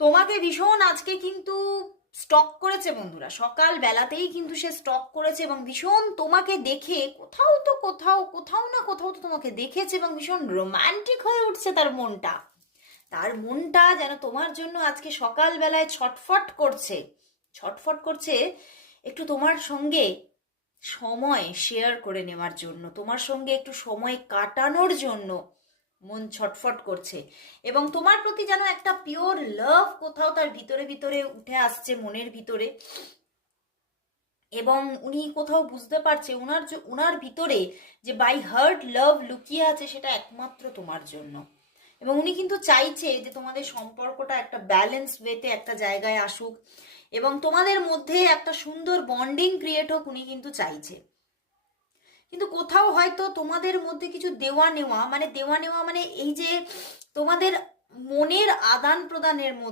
তোমাকে ভীষণ আজকে কিন্তু স্টক করেছে বন্ধুরা, সকাল বেলাতেই কিন্তু সে স্টক করেছে এবং ভীষণ তোমাকে দেখে কোথাও না কোথাও তো তোমাকে দেখেছে এবং ভীষণ রোমান্টিক হয়ে উঠছে তার মনটা যেন তোমার জন্য আজকে সকাল বেলায় ছটফট করছে একটু তোমার সঙ্গে সময় শেয়ার করে নেওয়ার জন্য, তোমার সঙ্গে একটু সময় কাটানোর জন্য মন ছটফট করছে। এবং তোমার প্রতি যেন একটা পিওর লাভ কোথাও তার ভিতরে ভিতরে উঠে আসছে মনের ভিতরে। এবং উনি কোথাও বুঝতে পারছে উনার ভিতরে যে বাই হার্ট লাভ লুকিয়ে আছে, সেটা একমাত্র তোমার জন্য। এবং উনি কিন্তু চাইছে যে তোমাদের সম্পর্কটা একটা ব্যালেন্স ওয়েতে একটা জায়গায় আসুক এবং তোমাদের মধ্যে একটা সুন্দর বন্ডিং ক্রিয়েট হোক, উনি কিন্তু চাইছে। কিন্তু কোথাও হয়তো তোমাদের মধ্যে কিছু দেওয়া নেওয়া মানে এই যে তোমাদের মনের আদান প্রদানের মধ্যে